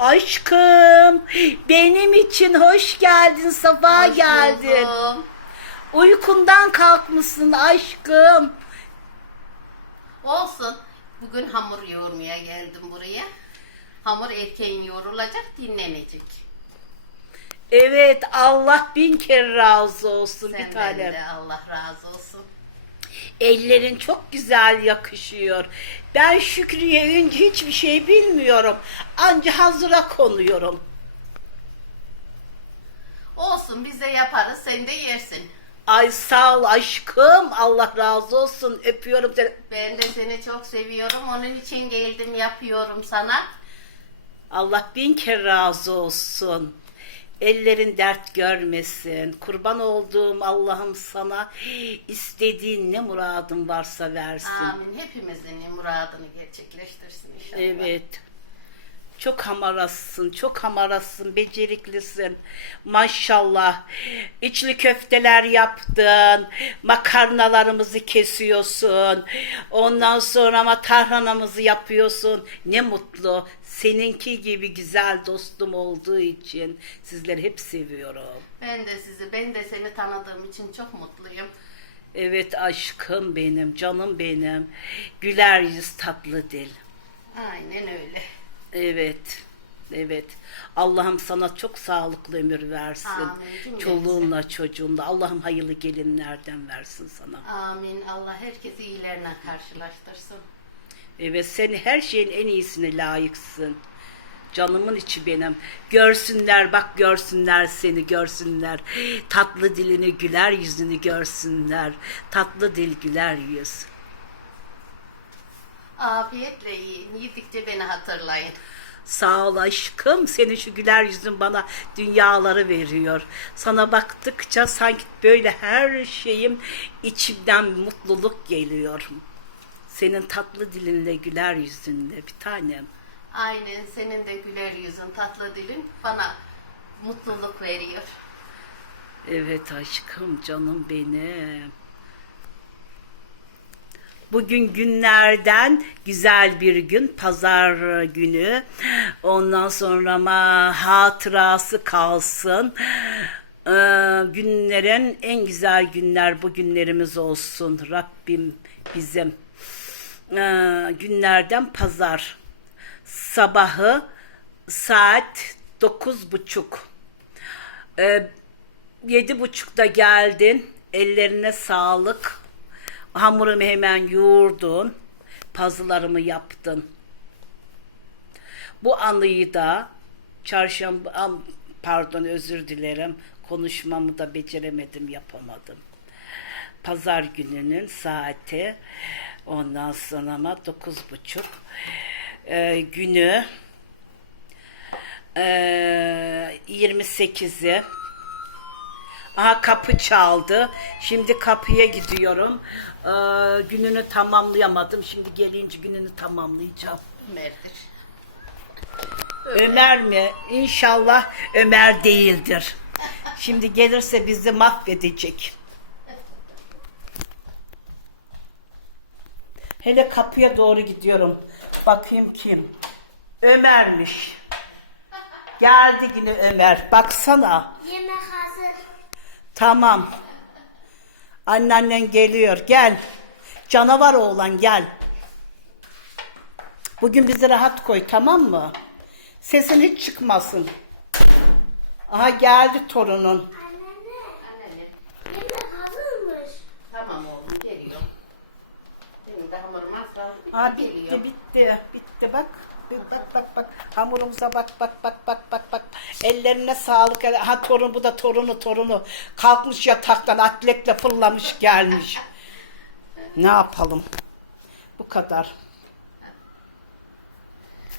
Aşkım benim için hoş geldin safa Hoş geldin. buldum. Uykundan kalkmışsın aşkım. Olsun. Bugün hamur yoğurmaya geldim buraya. Hamur erken yoğrulacak, dinlenecek. Evet Allah bin kere razı olsun bir Senden tanem. de Allah razı olsun. Ellerin çok güzel yakışıyor. Ben Şükriye Ünlü hiçbir şey bilmiyorum. Anca hazıra konuyorum. Olsun biz de yaparız, sen de yersin. Ay sağ ol aşkım. Allah razı olsun. Öpüyorum seni. Ben de seni çok seviyorum. Onun için geldim, yapıyorum sana. Allah bin kere razı olsun. Ellerin dert görmesin. Kurban olduğum Allah'ım sana istediğin ne muradın varsa versin. Amin. Hepimizin muradını gerçekleştirsin inşallah. Evet. Çok hamarasın, çok hamarasın, beceriklisin. Maşallah. İçli köfteler yaptın. Makarnalarımızı kesiyorsun. Ondan sonra ama tarhanamızı yapıyorsun. Ne mutlu. Seninki gibi güzel dostum olduğu için sizleri hep seviyorum. Ben de sizi, ben de seni tanıdığım için çok mutluyum. Evet aşkım benim, canım benim. Güler yüz tatlı dil. Aynen öyle. Evet. Evet. Allah'ım sana çok sağlıklı ömür versin. Amin. Çoluğunla çocuğunla. Allah'ım hayırlı gelinlerden versin sana. Amin. Allah herkesi iyilerine karşılaştırsın. Evet seni her şeyin en iyisine layıksın. Canımın içi benim. Görsünler bak görsünler seni görsünler. Tatlı dilini güler yüzünü görsünler. Tatlı dil güler yüz. Afiyetle yiyin. Yedikçe beni hatırlayın. Sağ ol aşkım. Senin şu güler yüzün bana dünyaları veriyor. Sana baktıkça sanki böyle her şeyim içimden mutluluk geliyor. Senin tatlı dilinle güler yüzünle bir tanem. Aynen senin de güler yüzün, tatlı dilin bana mutluluk veriyor. Evet aşkım canım benim. Bugün günlerden güzel bir gün, pazar günü. Ondan sonra ama hatırası kalsın. Ee, günlerin en güzel günler bu günlerimiz olsun. Rabbim bizim ee, günlerden pazar sabahı saat dokuz buçuk. Ee, Yedi buçukta geldin. Ellerine sağlık. Hamurumu hemen yoğurdun. Pazılarımı yaptın. Bu anıyı da çarşamba am- pardon özür dilerim. Konuşmamı da beceremedim, yapamadım. Pazar gününün saati ondan sonra ama dokuz buçuk Ee, günü ee, 28'i Aha kapı çaldı. Şimdi kapıya gidiyorum. Ee, gününü tamamlayamadım. Şimdi gelince gününü tamamlayacağım. Ömer'dir. Ömer mi? İnşallah Ömer değildir. Şimdi gelirse bizi mahvedecek. Hele kapıya doğru gidiyorum. Bakayım kim? Ömer'miş. Geldi yine Ömer. Baksana. Yemek hazır. Tamam. Anneannen geliyor. Gel. Canavar oğlan gel. Bugün bizi rahat koy tamam mı? Sesin hiç çıkmasın. Aha geldi torunun. Anneanne, yemek hazırmış. Tamam oğlum geliyor. Benim de hamurum az kaldı. Geliyor. bitti bitti bitti bak. Bak bak bak hamurumuza bak bak bak bak bak bak. Ellerine sağlık. Ha torun bu da torunu torunu. Kalkmış yataktan atletle fırlamış gelmiş. Ne yapalım? Bu kadar.